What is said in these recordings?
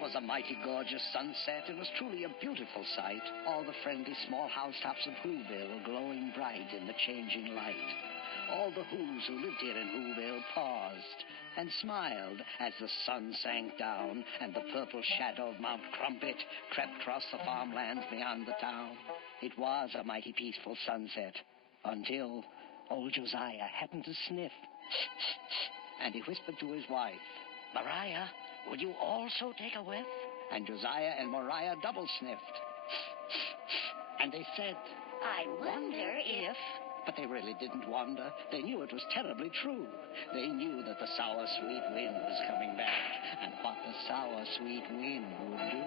was a mighty gorgeous sunset. It was truly a beautiful sight. All the friendly small housetops of Whoville glowing bright in the changing light. All the Whos who lived here in Whoville paused and smiled as the sun sank down and the purple shadow of Mount Crumpet crept across the farmlands beyond the town. It was a mighty peaceful sunset until old Josiah happened to sniff. And he whispered to his wife, "Mariah, would you also take a whiff?" And Josiah and Mariah double sniffed. And they said, "I wonder if..." But they really didn't wonder. They knew it was terribly true. They knew that the sour, sweet wind was coming back, and what the sour, sweet wind would do.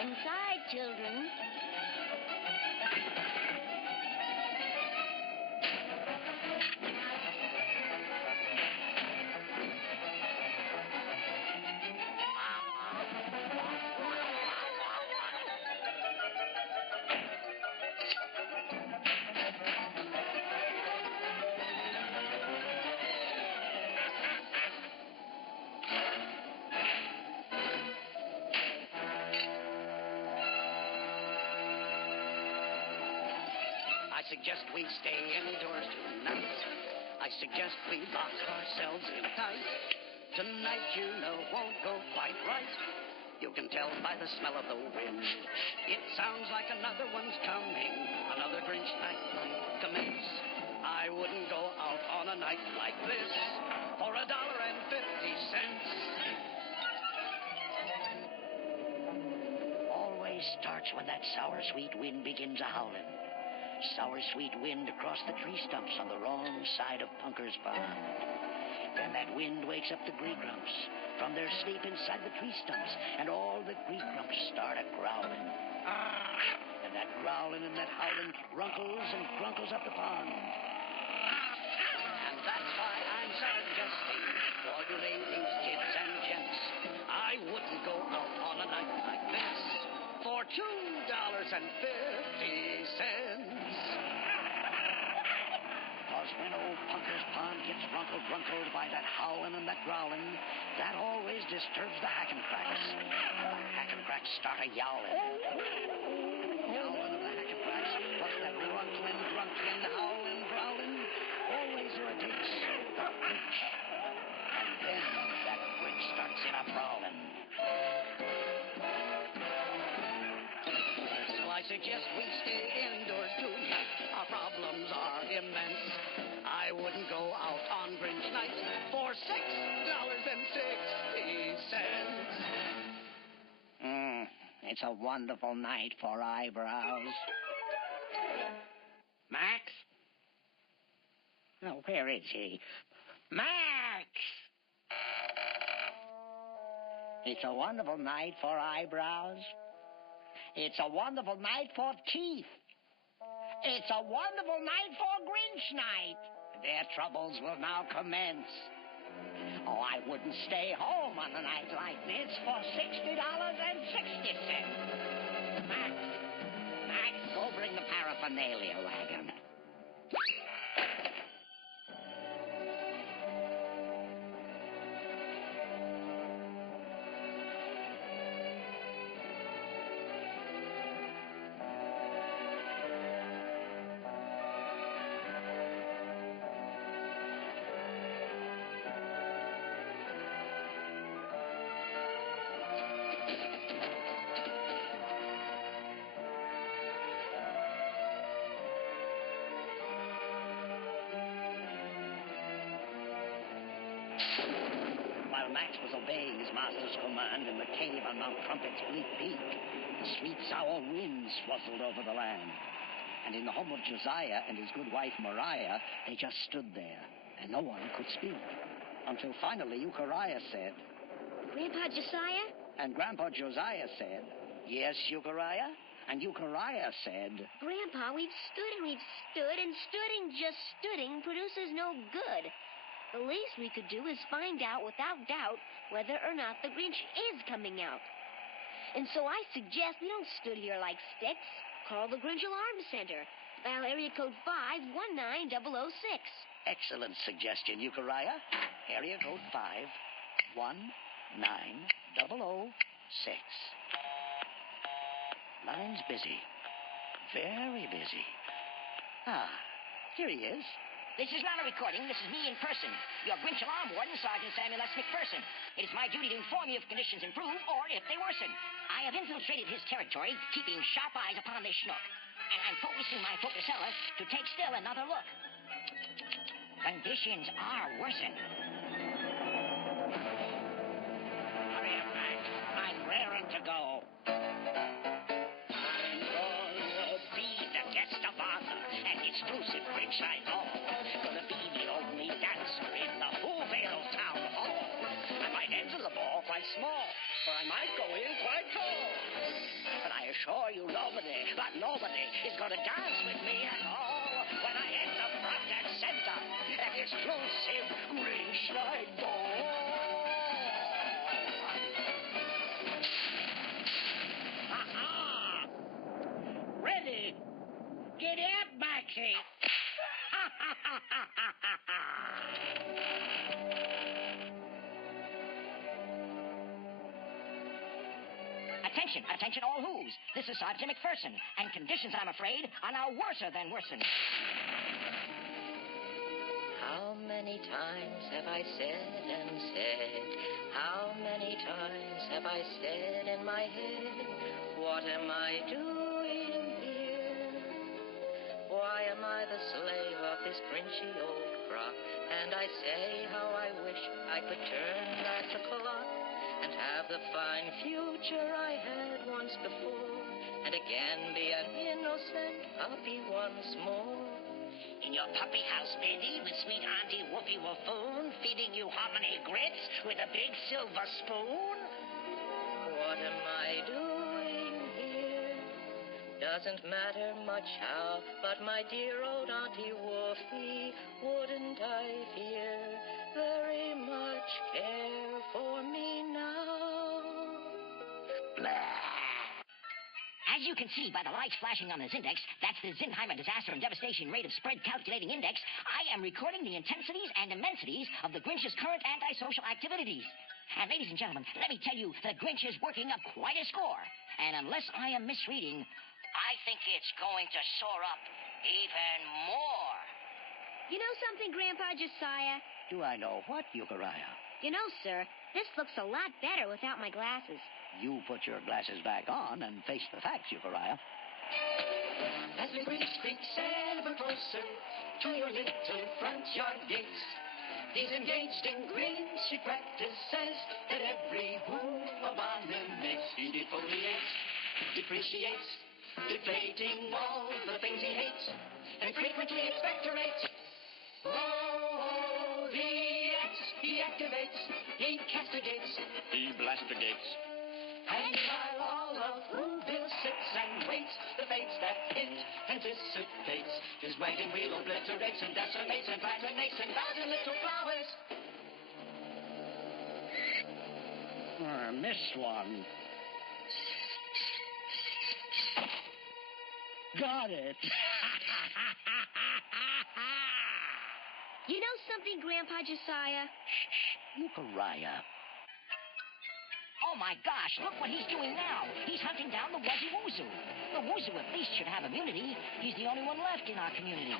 Inside, children. I suggest we stay indoors tonight. I suggest we lock ourselves in tight. Tonight, you know, won't go quite right. You can tell by the smell of the wind. It sounds like another one's coming. Another Grinch night might commence. I wouldn't go out on a night like this for $1.50. Always starts when that sour, sweet wind begins a-howling. Sour, sweet wind across the tree stumps on the wrong side of Punker's Pond. Then that wind wakes up the Gree-Grumps from their sleep inside the tree stumps, and all the Gree-Grumps start a-growling. And that growling and that howling runkles and grunkles up the pond. And that's why I'm suggesting to all you ladies, kids, and gents, I wouldn't go out on a night like this for $2.50. Because when old Punker's Pond gets runkled by that howling and that growling, that always disturbs the Hackenkracks. The Hackenkracks start a-yowling. And the yowling of the Hackenkracks, plus that runkling, grunkling, howling, growling, always irritates the Grinch. And then that Grinch starts in a-brawling. I suggest we stay indoors tonight. Our problems are immense. I wouldn't go out on Grinch night for $6.60. It's a wonderful night for eyebrows. Max? Oh, where is he? Max! It's a wonderful night for eyebrows. It's a wonderful night for teeth. It's a wonderful night for Grinch night. Their troubles will now commence. Oh, I wouldn't stay home on a night like this for $60.60. Max, go bring the paraphernalia wagon. While Max was obeying his master's command in the cave on Mount Crumpet's bleak peak, the sweet, sour winds swazzled over the land. And in the home of Josiah and his good wife Mariah, they just stood there, and no one could speak. Until finally Euchariah said, "Grandpa Josiah?" And Grandpa Josiah said, "Yes, Euchariah?" And Euchariah said, "Grandpa, we've stood and we've stood, and stooding just stooding produces no good. The least we could do is find out without doubt whether or not the Grinch is coming out. And so I suggest we don't stood here like sticks. Call the Grinch Alarm Center. Dial area code 519006. Excellent suggestion, Euchariah. Area code 519006. Line's busy. Very busy. Ah, here he is. This is not a recording. This is me in person. Your Grinch Alarm Warden, Sergeant Samuel S. McPherson. It is my duty to inform you if conditions improve or if they worsen. I have infiltrated his territory, keeping sharp eyes upon this schnook. And I'm focusing my focusella to take still another look. Conditions are worsened. Hurry up, Max. I'm raring to go. I'm gonna be the guest of honor, an exclusive Grinch I know. Gonna be the only dancer in the Whoville Town Hall. I might enter the ball quite small, or I might go in quite tall. But I assure you nobody is gonna dance with me at all when I enter front and center, an exclusive Grinch I know. Ha-ha! Ready? Get up, Maxie! Attention all who's. This is Sergeant McPherson, and conditions, I'm afraid, are now worser than worsen. How many times have I said and said? How many times have I said in my head, what am I doing here? Why am I the slave of this grinchy old crock? And I say how I wish I could turn back the clock and have the fine future I had once before, and again be an innocent puppy once more. In your puppy house, baby, with sweet Auntie Woofy Woofoon, feeding you hominy grits with a big silver spoon? What am I doing here? Doesn't matter much how, but my dear old Auntie Woofy, wouldn't I fear very much care for me now? Blah. As you can see by the lights flashing on this index, that's the Zinheimer Disaster and Devastation Rate of Spread Calculating Index, I am recording the intensities and immensities of the Grinch's current antisocial activities. And ladies and gentlemen, let me tell you, the Grinch is working up quite a score. And unless I am misreading, I think it's going to soar up even more. You know something, Grandpa Josiah? Do I know what, Euchariah? You know, sir, this looks a lot better without my glasses. You put your glasses back on and face the facts, Euchariah. As the Grinch creeps ever closer to your little front yard gates, he's engaged in Grinchy practices that every who abominates. He defoliates, depreciates, deflating all the things he hates, and frequently expectorates. Oh, he activates, he castigates, he blastigates. And while all of Whoville sits and waits the fates that it anticipates, his wagon wheel obliterates and decimates and blatinates and thousand little flowers. Missed one. Got it. You know something, Grandpa Josiah? Shh, Euchariah. Oh, my gosh, look what he's doing now. He's hunting down the Wuzzy Woozoo. The Woozoo at least should have immunity. He's the only one left in our community.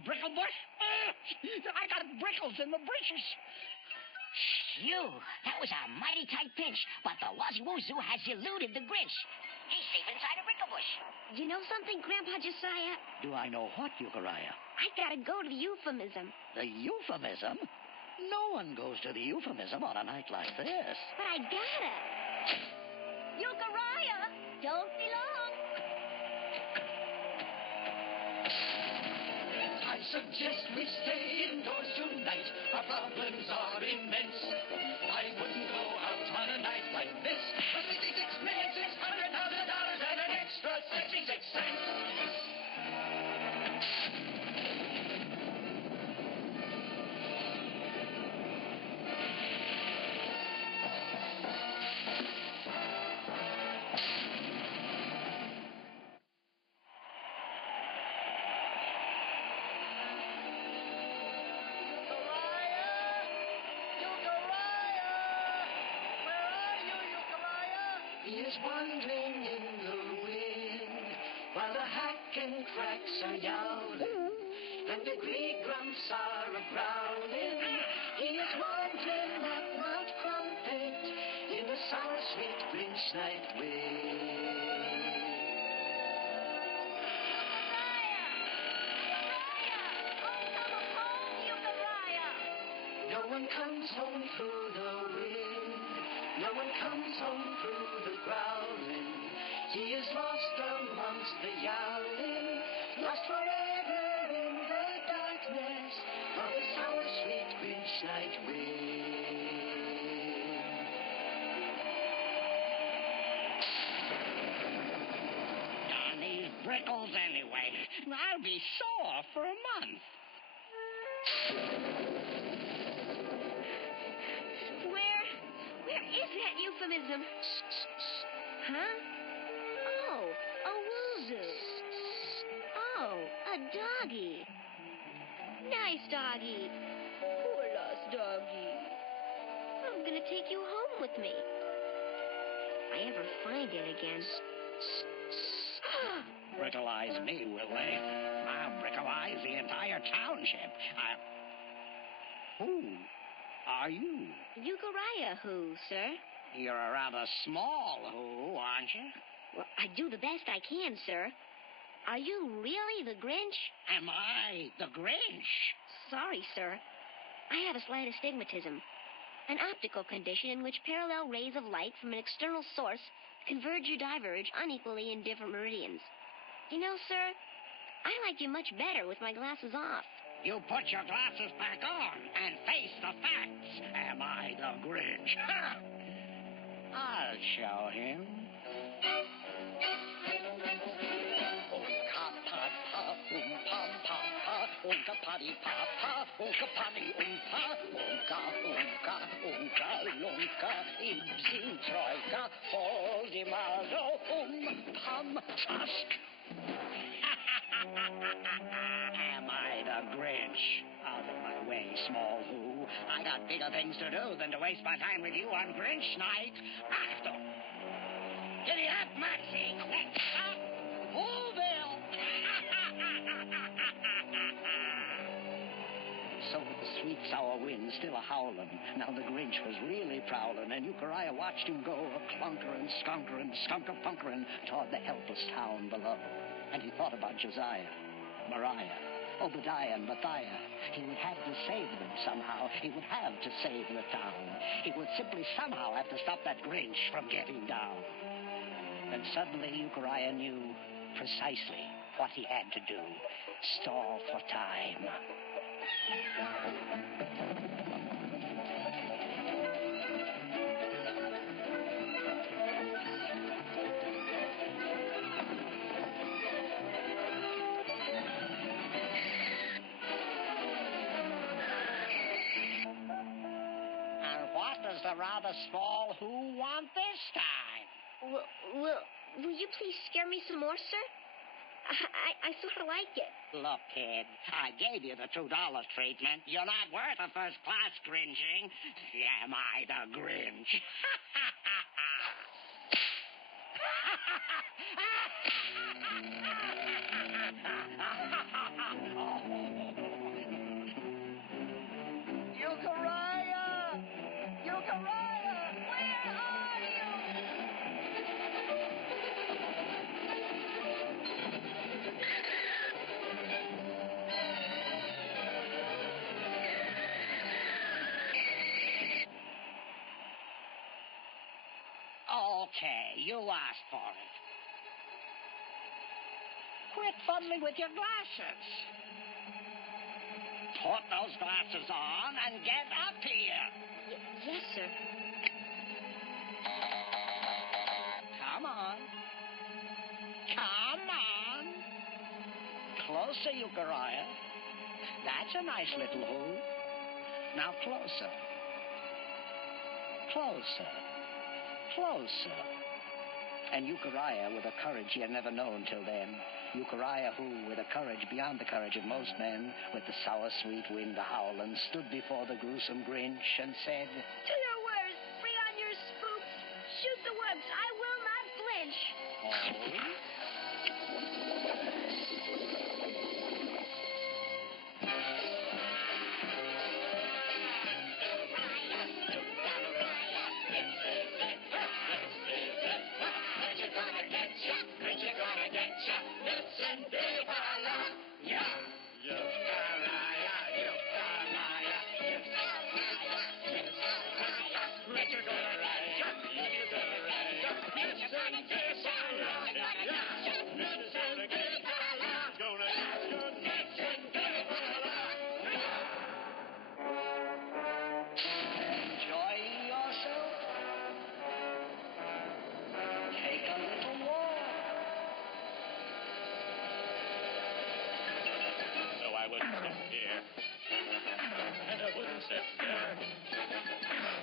Bricklebush? I got brickles in the breeches. Phew, that was a mighty tight pinch, but the Wuzzy Woozoo has eluded the Grinch. He's safe inside a bricklebush. You know something, Grandpa Josiah? Do I know what, Euchariah? I gotta go to the euphemism. The euphemism? No one goes to the euphemism on a night like this. But I gotta. Euchariah! Don't be long. I suggest we stay indoors tonight. Our problems are immense. I wouldn't go out on a night like this for $66,600,000 and an extra 66 cents. He is wandering in the wind while the hack and cracks are yowling and the grey grumps are a-growling. He is wandering up Mount Crumpet in the sour sweet Grinch night wind. No one comes home through the wind. No one comes home through the growling. He is lost amongst the yowling, lost forever in the darkness of the sour sweet Grinch night wind. Darn these brickles anyway. I'll be sore for a month. Where is that euphemism? Huh? Oh, a woozoo. Oh, a doggy. Nice doggy. Poor lost doggy. I'm gonna take you home with me. If I ever find it again. Brickleize me, will they? I'll brickleize the entire township. Who are you? Euchariah who, sir? You're a rather small who, aren't you? Well, I do the best I can, sir. Are you really the Grinch? Am I the Grinch? Sorry, sir. I have a slight astigmatism, an optical condition in which parallel rays of light from an external source converge or diverge unequally in different meridians. You know, sir, I like you much better with my glasses off. You put your glasses back on and face the facts. Am I the Grinch? Ha! I'll show him. Unka potty papa, unka potty unka, unka unka unka lunka, ibzin troika, foldimado pam tusk. Am I the Grinch? Out of my way, small who. I got bigger things to do than to waste my time with you on Grinch night. Achtung! Giddy up, Maxie! Let's stop Whoville! So with the sweet sour wind still a-howling, now the Grinch was really prowling, and Euchariah watched him go a-clunkering, skunkering, skunk-a-punkering toward the helpless town below. And he thought about Josiah, Mariah, Obadiah, and Matthiah. He would have to save them somehow. He would have to save the town. He would simply somehow have to stop that Grinch from getting down. And suddenly Euchariah knew precisely what he had to do. Stall for time. Does the rather small who want this time? Will you please scare me some more, sir? I sort of like it. Look, kid, I gave you the $2 treatment. You're not worth a first-class Grinching. Am I the Grinch? Euchariah! Euchariah! Where are you? Okay, you asked for it. Quit fumbling with your glasses. Put those glasses on and get up here. Yes, sir. Come on. Come on. Closer, Euchariah. That's a nice little who. Now closer. Closer. Closer. And Euchariah, with a courage he had never known till then. Euchariah, who, with a courage beyond the courage of most men, with the sour, sweet wind howling, stood before the gruesome Grinch and said, To your words, bring on your spooks. Shoot the works. I will not flinch. Oh? Enjoying yourself? Take a little walk. So I wouldn't step here, and I wouldn't step there.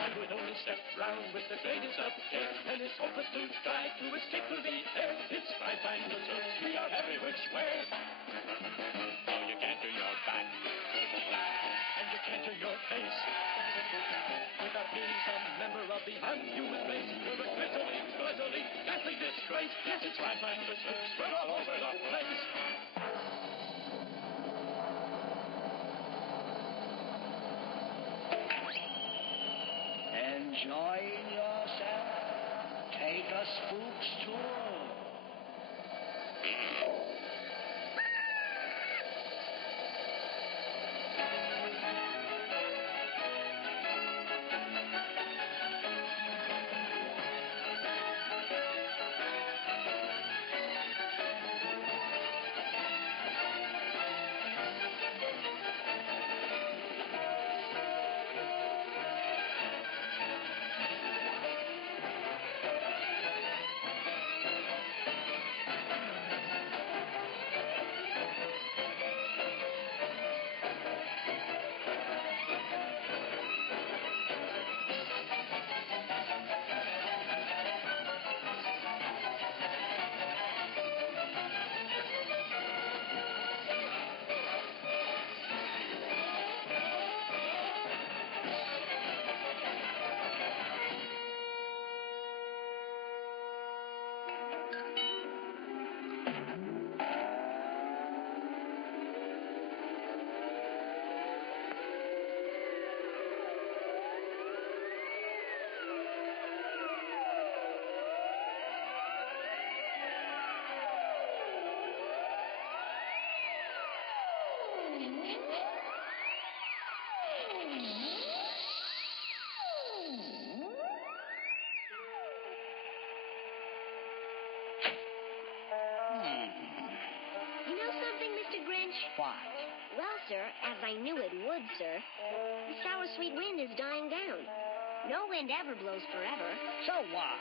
I would only step round with the greatest of care, and it's hopeless to try to escape through the air. It's right time to search, we are every which way. No, you can't turn your back, and you can't turn your face, without being some member of the unhuman race. You're a grisly, ghastly disgrace. Yes, it's right time to search, we're all over the place. Enjoying yourself? Take a spook's tour. You know something, Mr. Grinch? What? Well, sir, as I knew it would, sir, the sour sweet wind is dying down. No wind ever blows forever. So what?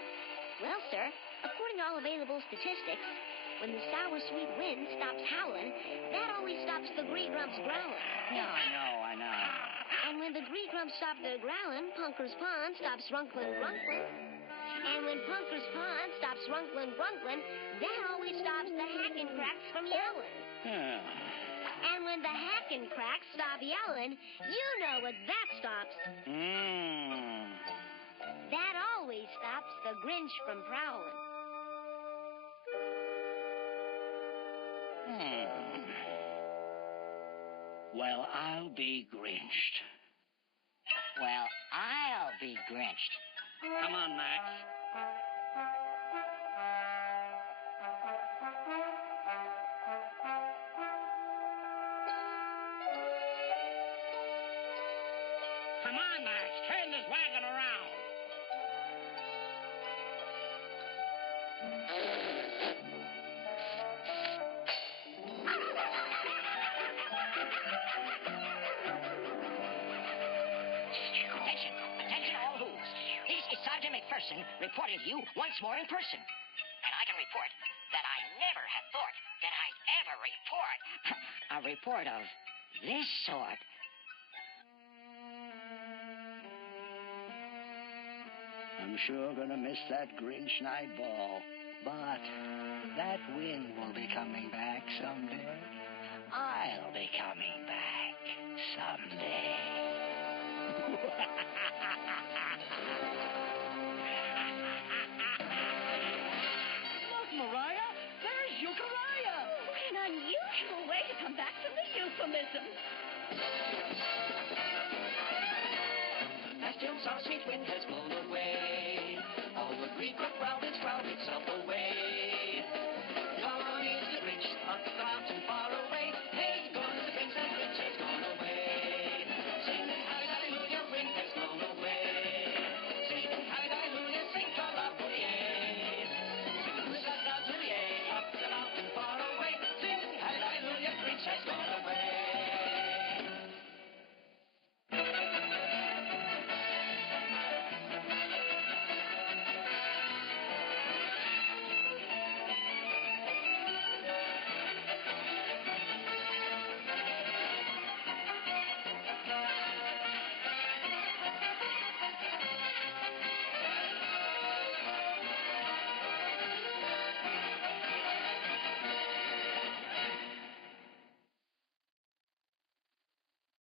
Well, sir, according to all available statistics, when the sour sweet wind stops howling, that always stops the Gree-Grumps growling. Yeah, I know. And when the Gree-Grumps stop their growling, Punker's Pond stops runkling, grunkling. And when Punker's Pond stops runkling, grunkling, that always stops the Hackencracks from yelling. And when the Hackencracks stop yelling, you know what that stops. That always stops the Grinch from prowling. Well, I'll be Grinched. Well, I'll be Grinched. Come on, Max. Come on, Max. Turn this wagon around. Attention, attention all who's. This is Sergeant McPherson reporting to you once more in person. And I can report that I never had thought that I'd ever report a report of this sort. I'm sure gonna miss that Grinch night ball. But that wind will be coming back someday. I'll be coming back someday. Look, Mariah, there's Euchariah. What an unusual way to come back from the euphemism. As till some sweet wind has blown away, all the Greek crowd has crowded itself away.